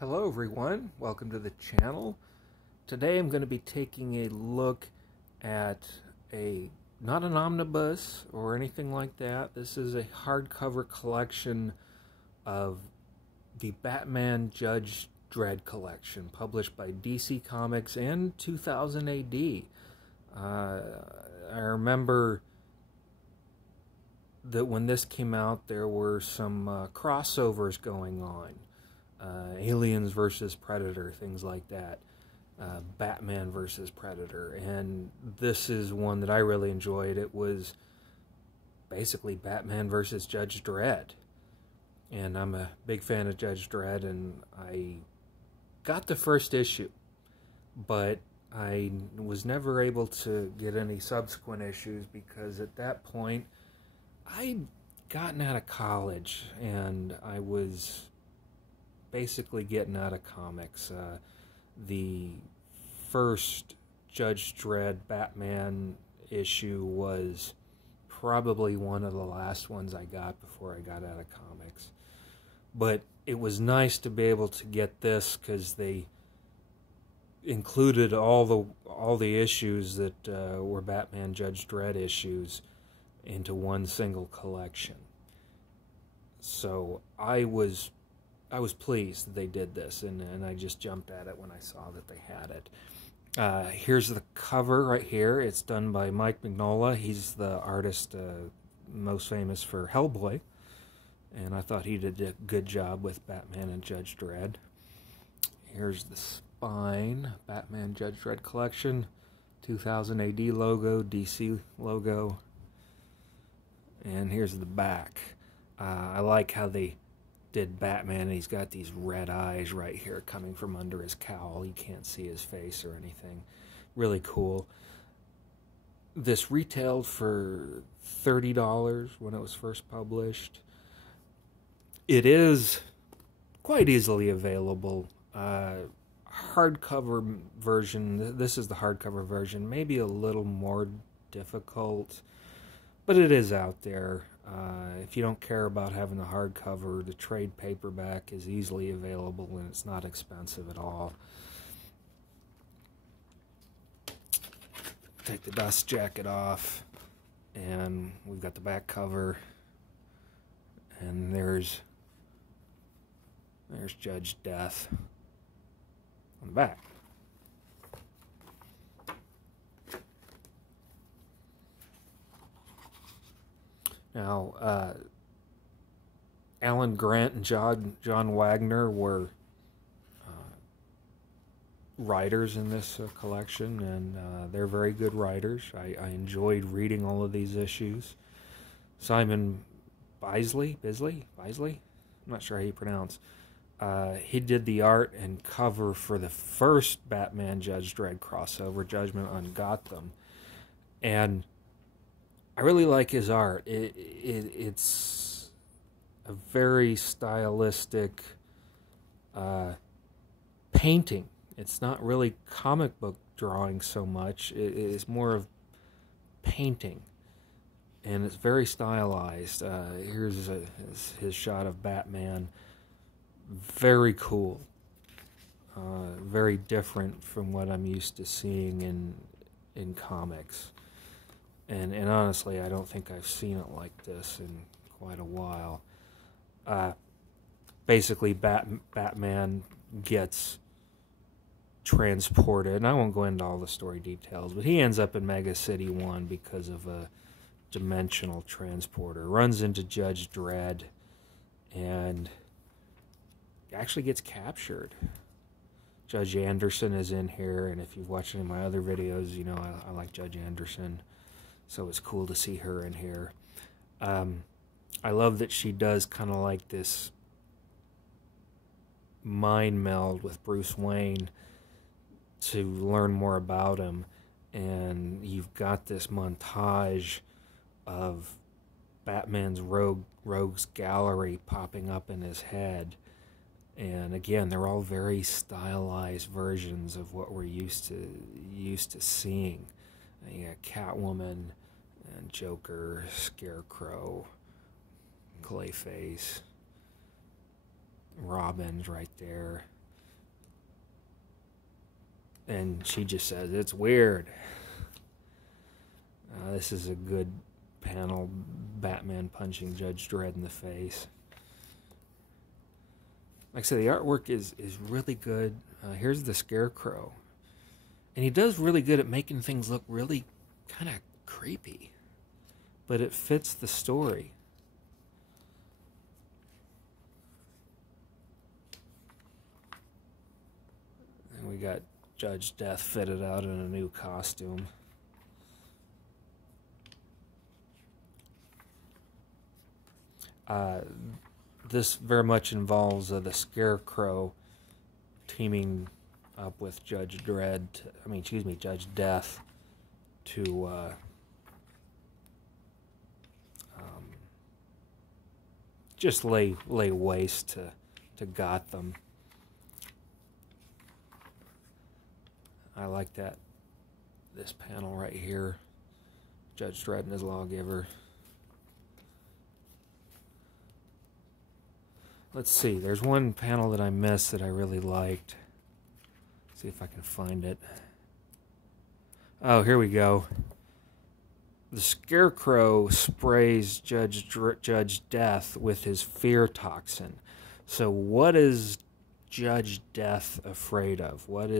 Hello everyone, welcome to the channel. Today I'm going to be taking a look at not an omnibus or anything like that. This is a hardcover collection of the Batman Judge Dredd Collection, published by DC Comics in 2000 AD. I remember that when this came out there were some crossovers going on. Aliens versus Predator, things like that. Batman versus Predator. And this is one that I really enjoyed. It was basically Batman versus Judge Dredd. And I'm a big fan of Judge Dredd, and I got the first issue, but I was never able to get any subsequent issues because at that point I'd gotten out of college and I was basically getting out of comics. The first Judge Dredd Batman issue was probably one of the last ones I got before I got out of comics. But it was nice to be able to get this because they included all the issues that were Batman Judge Dredd issues into one single collection. So I was pleased that they did this, and I just jumped at it when I saw that they had it. Here's the cover right here. It's done by Mike Mignola. He's the artist most famous for Hellboy, and I thought he did a good job with Batman and Judge Dredd. Here's the spine, Batman Judge Dredd Collection, 2000 AD logo, DC logo, and here's the back. I like how they did Batman, and he's got these red eyes right here coming from under his cowl. You can't see his face or anything. Really cool. This retailed for $30 when it was first published. It is quite easily available. Hardcover version, this is the hardcover version, maybe a little more difficult, but it is out there. If you don't care about having a hardcover, the trade paperback is easily available and it's not expensive at all. Take the dust jacket off, and we've got the back cover, and there's Judge Death on the back. Now, Alan Grant and John Wagner were writers in this collection, and they're very good writers. I enjoyed reading all of these issues. Simon Bisley? I'm not sure how you pronounce. He did the art and cover for the first Batman Judge Dredd crossover, Judgment on Gotham, and I really like his art. It's a very stylistic painting. It's not really comic book drawing so much. It's more of painting, and it's very stylized. Here's his shot of Batman. Very cool. Very different from what I'm used to seeing in comics. And honestly, I don't think I've seen it like this in quite a while. Basically, Batman gets transported, and I won't go into all the story details, but he ends up in Mega City 1 because of a dimensional transporter. Runs into Judge Dredd, and actually gets captured. Judge Anderson is in here, and if you've watched any of my other videos, you know I like Judge Anderson. So it's cool to see her in here. I love that she does kind of like this mind meld with Bruce Wayne to learn more about him. And you've got this montage of Batman's rogues gallery popping up in his head. And again, they're all very stylized versions of what we're used to seeing. You got Catwoman and Joker, Scarecrow, Clayface, Robin's right there. And she just says, it's weird. This is a good panel, Batman punching Judge Dredd in the face. Like I said, the artwork is really good. Here's the Scarecrow. And he does really good at making things look really kind of creepy. But it fits the story. And we got Judge Death fitted out in a new costume. This very much involves the Scarecrow teaming up with Judge Death to just lay waste to Gotham. I like this panel right here. Judge Dredd and his lawgiver. Let's see, there's one panel that I missed that I really liked. Let's see if I can find it. Oh, here we go. The Scarecrow sprays Judge Death with his fear toxin. So what is Judge Death afraid of? What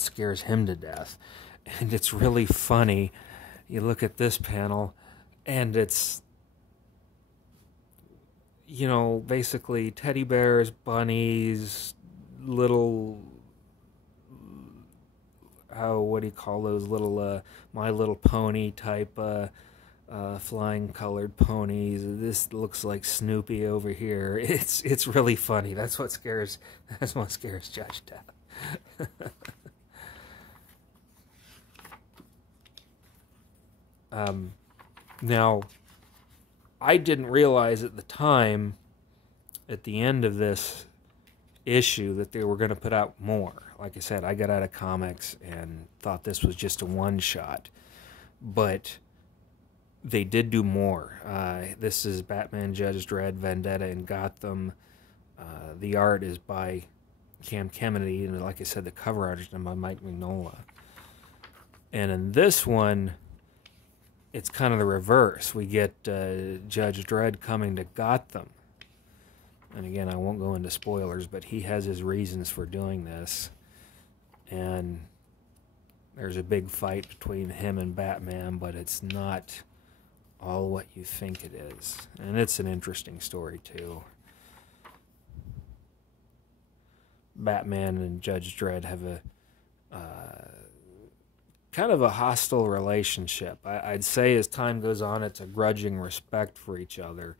scares him to death? And it's really funny. You look at this panel, and it's, you know, basically teddy bears, bunnies, little, what do you call those little My Little Pony type flying colored ponies. This looks like Snoopy over here. It's really funny. That's what scares Judge Death. Now, I didn't realize at the time, at the end of this issue, that they were going to put out more. Like I said, I got out of comics and thought this was just a one-shot. But they did do more. This is Batman Judge Dredd, Vendetta in Gotham. The art is by Cam Kennedy, and like I said, the cover art is by Mike Mignola. And in this one, it's kind of the reverse. We get Judge Dredd coming to Gotham. And again, I won't go into spoilers, but he has his reasons for doing this. And there's a big fight between him and Batman, but it's not all what you think it is. And it's an interesting story, too. Batman and Judge Dredd have a kind of a hostile relationship. I'd say as time goes on, it's a grudging respect for each other.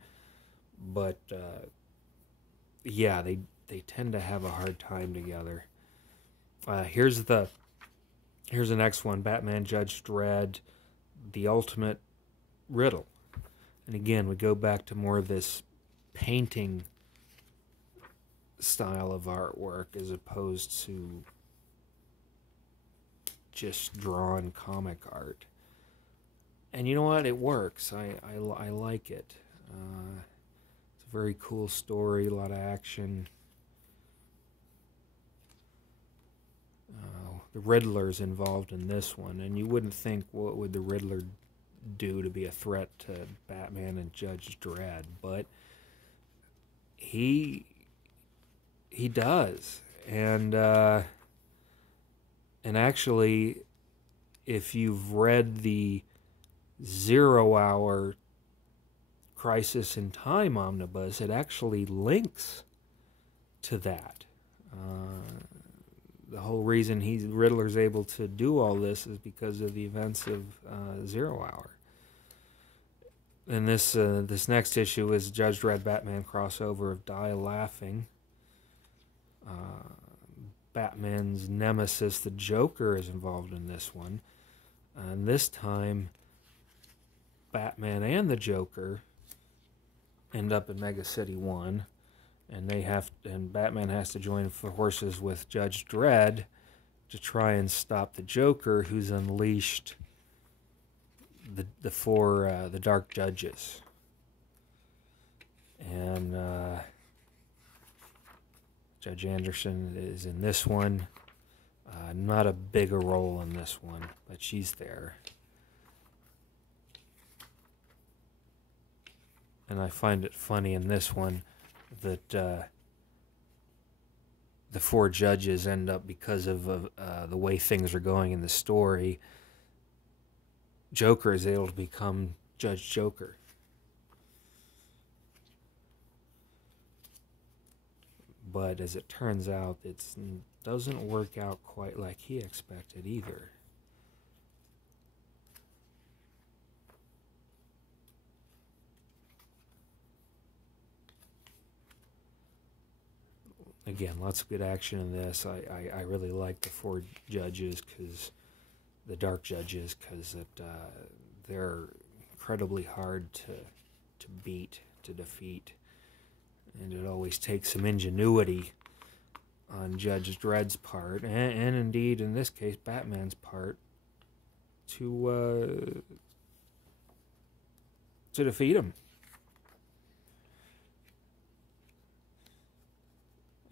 But, yeah, they tend to have a hard time together. Here's the next one, Batman Judge Dredd, The Ultimate Riddle. And again, we go back to more of this painting style of artwork as opposed to just drawn comic art. And you know what? It works. I like it. It's a very cool story, a lot of action. The Riddler's involved in this one, and you wouldn't think what would the Riddler do to be a threat to Batman and Judge Dredd, but he does. And actually, if you've read the 0 Hour Crisis in Time omnibus, it actually links to that. The whole reason Riddler's able to do all this is because of the events of 0 Hour. And this next issue is Judge Dredd Batman crossover of Die Laughing. Batman's nemesis, the Joker, is involved in this one. And this time, Batman and the Joker end up in Mega City 1. And Batman has to join forces with Judge Dredd to try and stop the Joker, who's unleashed the Dark Judges. And Judge Anderson is in this one. Not a big a role in this one, but she's there. And I find it funny in this one that the 4 judges end up, because of the way things are going in the story, Joker is able to become Judge Joker. But as it turns out, it doesn't work out quite like he expected either. Again, lots of good action in this. I really like the 4 judges, the dark judges, because they're incredibly hard to beat, to defeat. And it always takes some ingenuity on Judge Dredd's part, and indeed, in this case, Batman's part, to defeat him.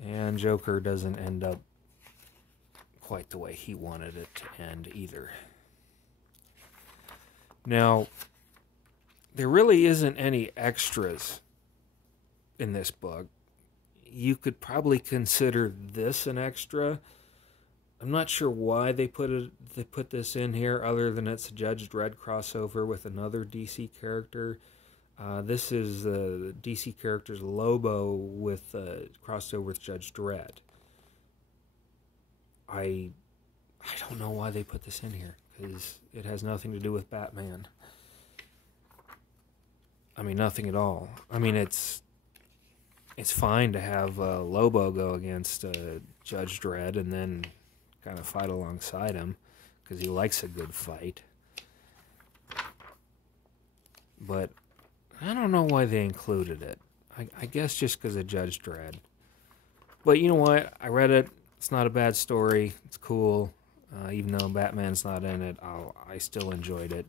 And Joker doesn't end up quite the way he wanted it to end either. Now, there really isn't any extras in this book. You could probably consider this an extra. I'm not sure why they put this in here, other than it's a Judge Dredd crossover with another DC character. This is the DC character's Lobo with crossed over with Judge Dredd. I don't know why they put this in here, because it has nothing to do with Batman. I mean, nothing at all. I mean, it's fine to have Lobo go against Judge Dredd and then kind of fight alongside him, because he likes a good fight. But I don't know why they included it. I guess just because of Judge Dredd. But you know what? I read it. It's not a bad story. It's cool. Even though Batman's not in it, I still enjoyed it.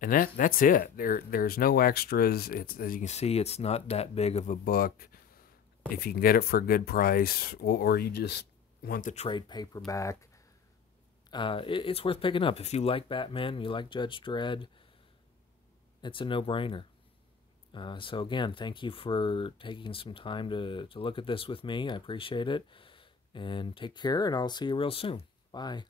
And that's it. There's no extras. It's, as you can see, it's not that big of a book. If you can get it for a good price, or you just want the trade paperback, it's worth picking up. If you like Batman, you like Judge Dredd, it's a no-brainer. So again, thank you for taking some time to look at this with me. I appreciate it. And take care, and I'll see you real soon. Bye.